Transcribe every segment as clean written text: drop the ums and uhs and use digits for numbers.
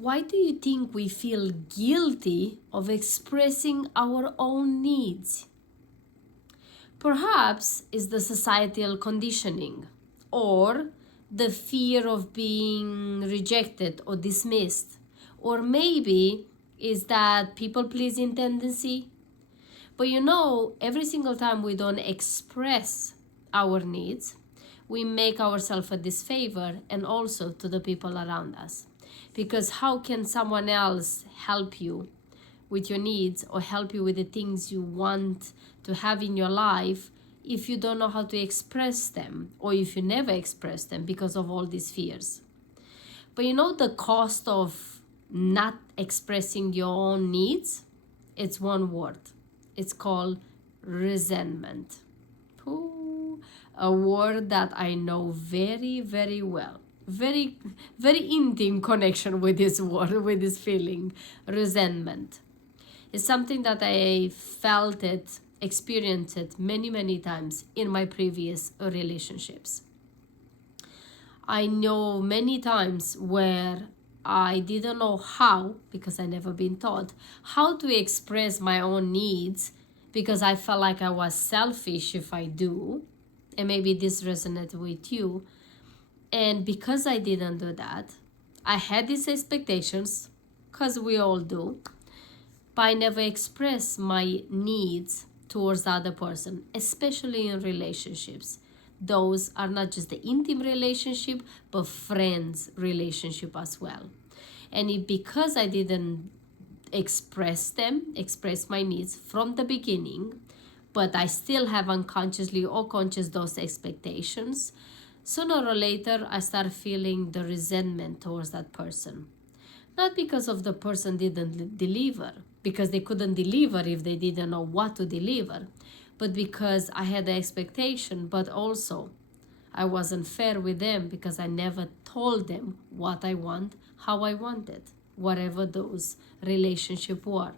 Why do you think we feel guilty of expressing our own needs? Perhaps it's the societal conditioning, or the fear of being rejected or dismissed, or maybe is that people-pleasing tendency. But you know, every single time we don't express our needs, we make ourselves a disfavor, and also to the people around us. Because how can someone else help you with your needs or help you with the things you want to have in your life if you don't know how to express them, or if you never express them because of all these fears? But you know the cost of not expressing your own needs? It's one word. It's called resentment. Ooh, a word that I know very, very well. Very, very intimate connection with this word, with this feeling, resentment. It's something that I felt it, experienced it many, many times in my previous relationships. I know many times where I didn't know how, because I never been taught, how to express my own needs, because I felt like I was selfish if I do, and maybe this resonated with you. And because I didn't do that, I had these expectations, because we all do, but I never expressed my needs towards the other person, especially in relationships. Those are not just the intimate relationship, but friends relationship as well. And because I didn't express my needs from the beginning, but I still have unconsciously or conscious those expectations, sooner or later I start feeling the resentment towards that person. Not because of the person didn't deliver, because they couldn't deliver if they didn't know what to deliver, but because I had the expectation, but also I wasn't fair with them because I never told them what I want, how I want it, whatever those relationships were.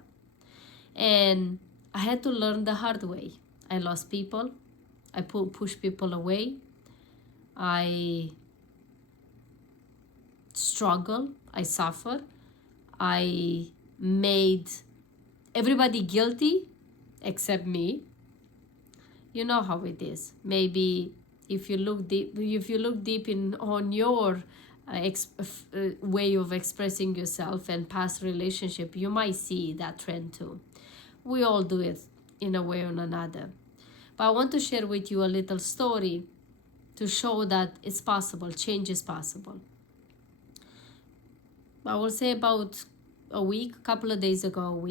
And I had to learn the hard way. I lost people. I pushed people away. I struggle. I suffer. I made everybody guilty except me. You know how it is. Maybe if you look deep in on your way of expressing yourself and past relationship, you might see that trend too. We all do it in a way or another. But I want to share with you a little story to show that it's possible, change is possible. I will say about a couple of days ago,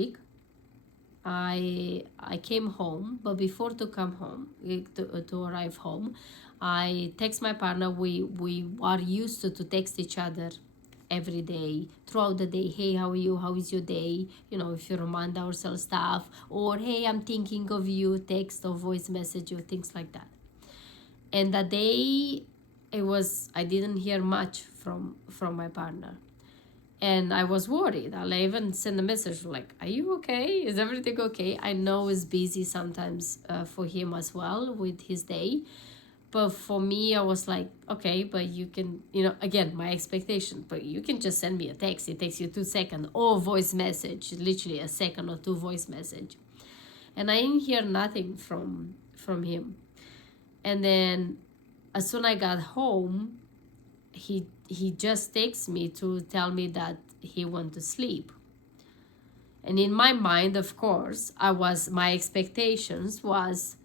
I came home, but before to come home, to arrive home, I text my partner. We are used to text each other every day, throughout the day. Hey, how are you? How is your day? You know, if you remind ourselves stuff, or hey, I'm thinking of you, text or voice message or things like that. And that day, I didn't hear much from my partner. And I was worried. I even sent a message like, are you okay? Is everything okay? I know it's busy sometimes for him as well with his day. But for me, I was like, okay, but you can, again, my expectation, but you can just send me a text. It takes you 2 seconds, or voice message, literally a second or two voice message. And I didn't hear nothing from him. And then as soon as I got home, he just texts me to tell me that he went to sleep. And in my mind, of course, my expectations was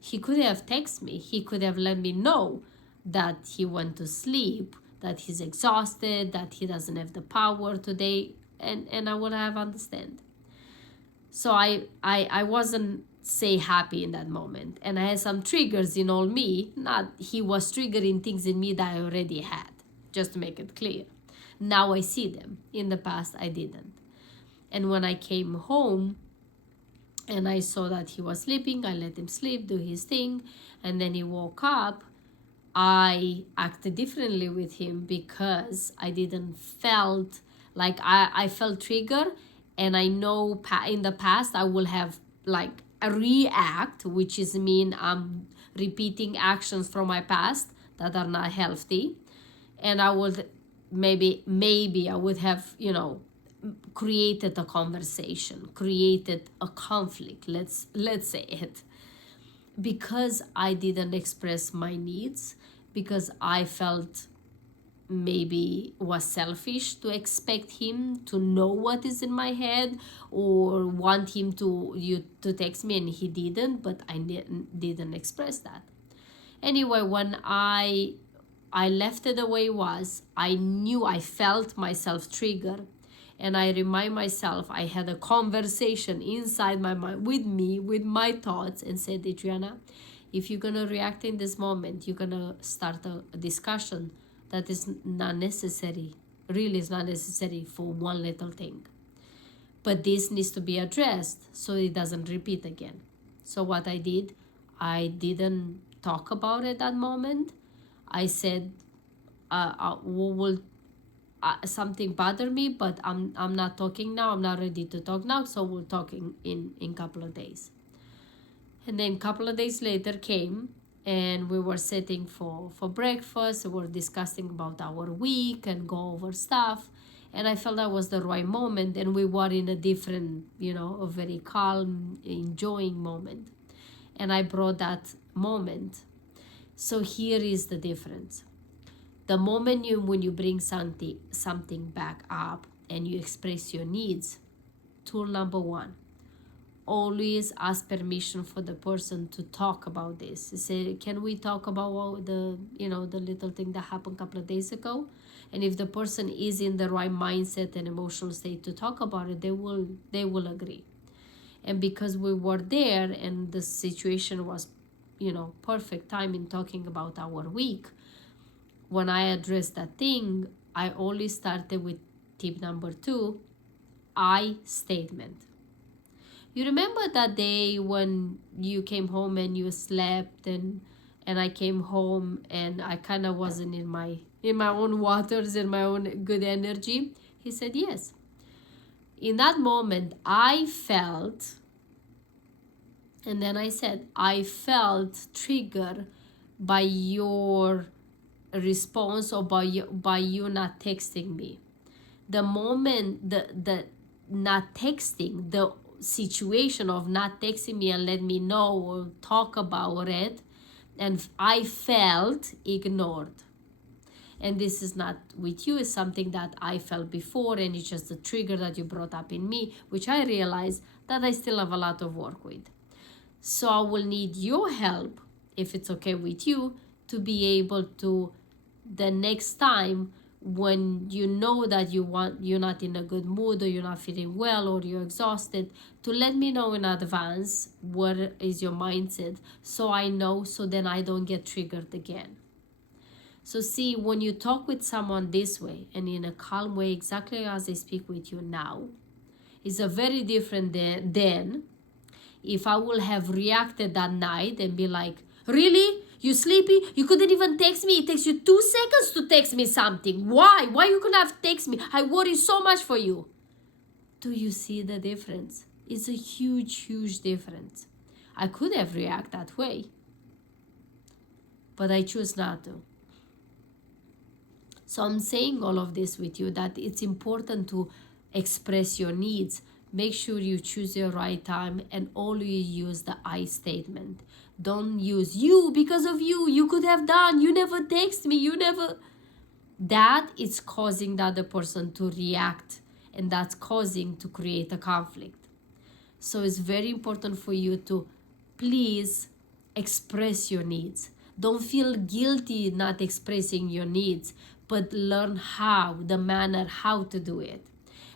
he could have texted me. He could have let me know that he went to sleep, that he's exhausted, that he doesn't have the power today, and I would have understand. So I wasn't happy in that moment. And I had some triggers in all me. He was triggering things in me that I already had, just to make it clear. Now I see them. In the past, I didn't. And when I came home and I saw that he was sleeping, I let him sleep, do his thing. And then he woke up. I acted differently with him because I didn't felt like I felt triggered. And I know in the past I will have like a react, which is mean I'm repeating actions from my past that are not healthy. And I would maybe I would have, you know, created a conversation, created a conflict, let's say it, because I didn't express my needs, because I felt maybe was selfish to expect him to know what is in my head, or want him to text me, and he didn't, but I didn't express that. Anyway, when I left it the way it was, I felt myself trigger, and I remind myself, I had a conversation inside my mind with me, with my thoughts, and said, Adriana, if you're gonna react in this moment, you're gonna start a discussion that is not necessary, really is not necessary for one little thing. But this needs to be addressed so it doesn't repeat again. So what I did, I didn't talk about it that moment. I said, something bothered me, but I'm not talking now. I'm not ready to talk now, so we'll talk in a couple of days. And then a couple of days later came, and we were sitting for breakfast. We were discussing about our week and go over stuff. And I felt that was the right moment, and we were in a different, you know, a very calm, enjoying moment. And I brought that moment. So here is the difference. The moment when you bring something back up and you express your needs, tool number one, always ask permission for the person to talk about this. Say, can we talk about the little thing that happened a couple of days ago? And if the person is in the right mindset and emotional state to talk about it, they will agree. And because we were there and the situation was, perfect time in talking about our week, when I addressed that thing, I always started with tip number 2, I statement. You remember that day when you came home and you slept, and I came home and I kind of wasn't in my own waters, in my own good energy? He said yes. In that moment, I felt, and then I said, I felt triggered by your response, or by you not texting me. The moment, the not texting, the situation of not texting me and let me know or talk about it, and I felt ignored. And this is not with you, it's something that I felt before, and it's just a trigger that you brought up in me, which I realized that I still have a lot of work with. So I will need your help, if it's okay with you, to be able to, the next time when you know that you're not in a good mood, or you're not feeling well, or you're exhausted, to let me know in advance what is your mindset, so I know, so then I don't get triggered again. So see, when you talk with someone this way and in a calm way, exactly as I speak with you now, is a very different than if I will have reacted that night and be like, really? You sleepy? You couldn't even text me? It takes you 2 seconds to text me something. Why? Why you couldn't have text me? I worry so much for you. Do you see the difference? It's a huge, huge difference. I could have reacted that way, but I choose not to. So I'm saying all of this with you, that it's important to express your needs. Make sure you choose your right time, and always use the I statement. Don't use you, because of you could have done, you never text me, you never. That is causing the other person to react, and that's causing to create a conflict. So it's very important for you to please express your needs. Don't feel guilty not expressing your needs, but learn the manner how to do it.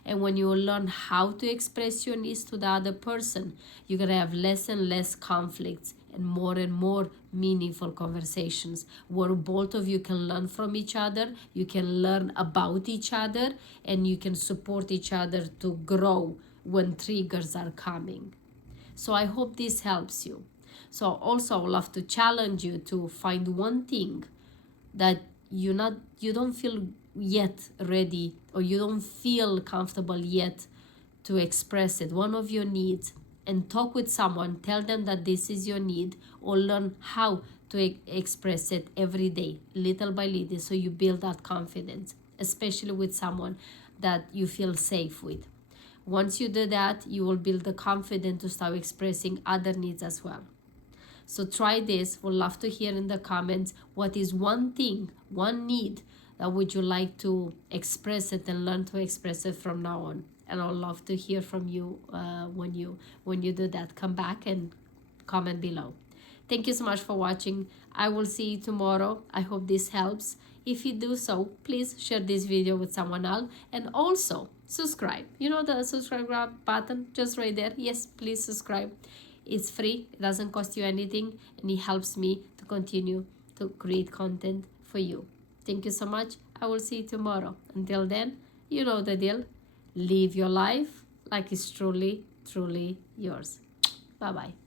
And when you learn how to express your needs to the other person, you're going to have less and less conflicts and more meaningful conversations where both of you can learn from each other, you can learn about each other, and you can support each other to grow when triggers are coming. So I hope this helps you. So also I would love to challenge you to find one thing that you don't feel yet ready, or you don't feel comfortable yet to express it, one of your needs, and talk with someone, tell them that this is your need, or learn how to express it every day, little by little, so you build that confidence. especially with someone that you feel safe with. Once you do that, you will build the confidence to start expressing other needs as well. So try this. We'll love to hear in the comments what is one thing, one need that would you like to express it and learn to express it from now on. And I'd love to hear from you when you do that. Come back and comment below. Thank you so much for watching. I will see you tomorrow. I hope this helps. If you do so, please share this video with someone else, and also subscribe. You know the subscribe button just right there? Yes, please subscribe. It's free, it doesn't cost you anything, and it helps me to continue to create content for you. Thank you so much. I will see you tomorrow. Until then, you know the deal. Live your life like it's truly, truly yours. Bye-bye.